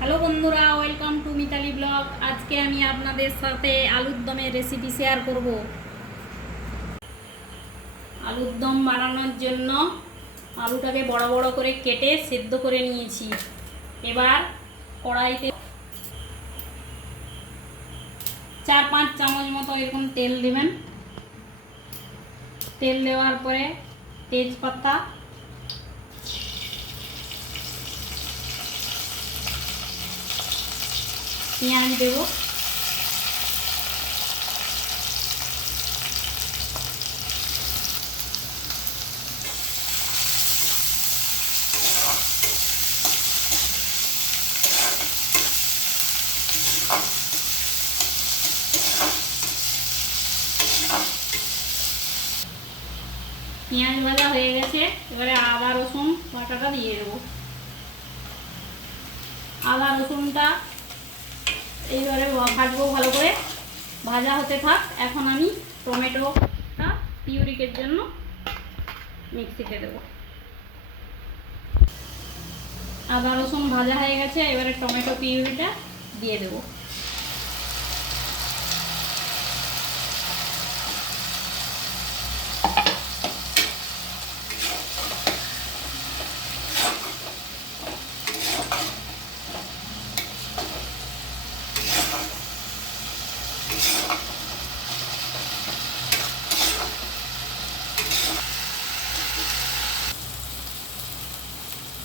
Hello বন্ধুরা, welcome to Mitali blog. আজকে আমি আপনাদের সাথে আলুর দমের রেসিপি শেয়ার করব। আলুর দম বানানোর জন্য আলুটাকে বড় বড় করে কেটে সেদ্ধ করে নিয়েছি। এবার কড়াইতে 4-5 চামচ মতো এরকম তেল দেবেন। তেল দেওয়ার পরে তেজপাতা, পেঁয়াজ দেব, পেঁয়াজ ভাজা হয়ে গেছে। এবারে আদা রসুন বাটাটা দিয়ে দেবো। আদা রসুনটা এইবারে ভাজবো ভালো করে, ভাজা হতে থাক। এখন আমি টমেটোটা পিউরিকের জন্য মিক্সিতে দেবো। আদা রসুন ভাজা হয়ে গেছে, এবারে টমেটো পিউরিটা দিয়ে দেবো।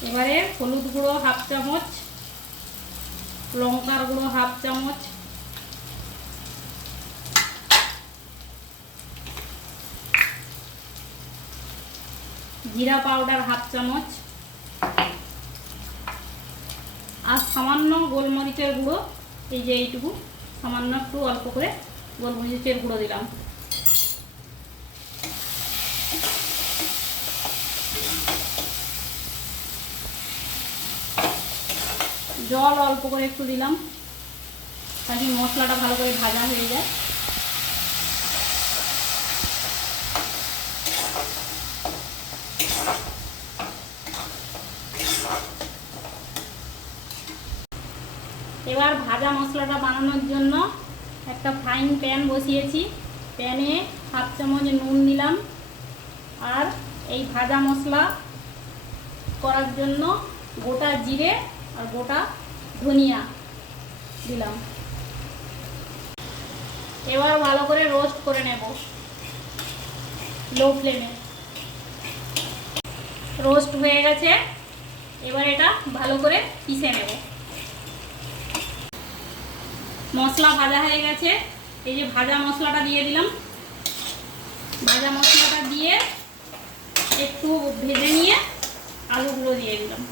এবারে হলুদ গুঁড়ো 1/2 চামচ, লঙ্কার গুঁড়ো 1/2 চামচ, জিরা পাউডার 1/2 চামচ, আর সামান্য গোলমরিচের গুঁড়ো, এই যে এইটুকু সামান্য একটু অল্প করে গোলমরিচের গুঁড়ো দিলাম। জল অল্প করে একটু দিলাম, তাতে মশলাটা ভালো করে ভাজা হয়ে যায়। এবার ভাজা মশলাটা বানানোর জন্য একটা ফ্রাইং প্যান বসিয়েছি। প্যানে 1/2 চামচ নুন দিলাম, আর এই ভাজা মশলা করার জন্য গোটা জিরে আর গোটা ধনিয়া দিলাম। এবার ভালো করে রোস্ট করে নেব লো ফ্লেমে। রোস্ট হয়ে গেছে, এবার এটা ভালো করে পিষে নেব। মশলা ভাজা হয়ে গেছে, এই যে ভাজা মশলাটা দিয়ে দিলাম। ভাজা মশলাটা দিয়ে একটু ভেজে নিয়ে আলুগুলো দিয়ে দিলাম।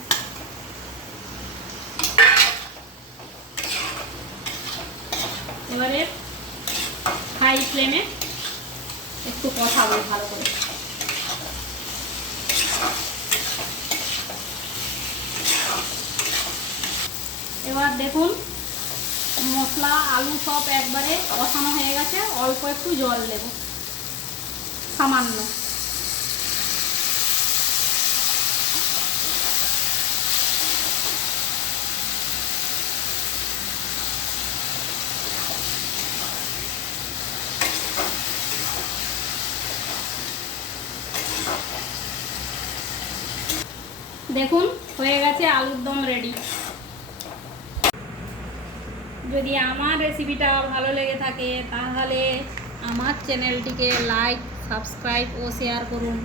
এবারে হাই ফ্লেমে একটু কষাবো ভালো করে। এবার দেখুন মশলা আলু সব একবারে কষানো হয়ে গেছে। অল্প একটু জল দেব, সামান্য। দেখুন হয়ে গেছে, আলুর দম রেডি। যদি আমার রেসিপিটা ভালো লেগে থাকে তাহলে আমার চ্যানেলটিকে লাইক, সাবস্ক্রাইব ও শেয়ার করুন।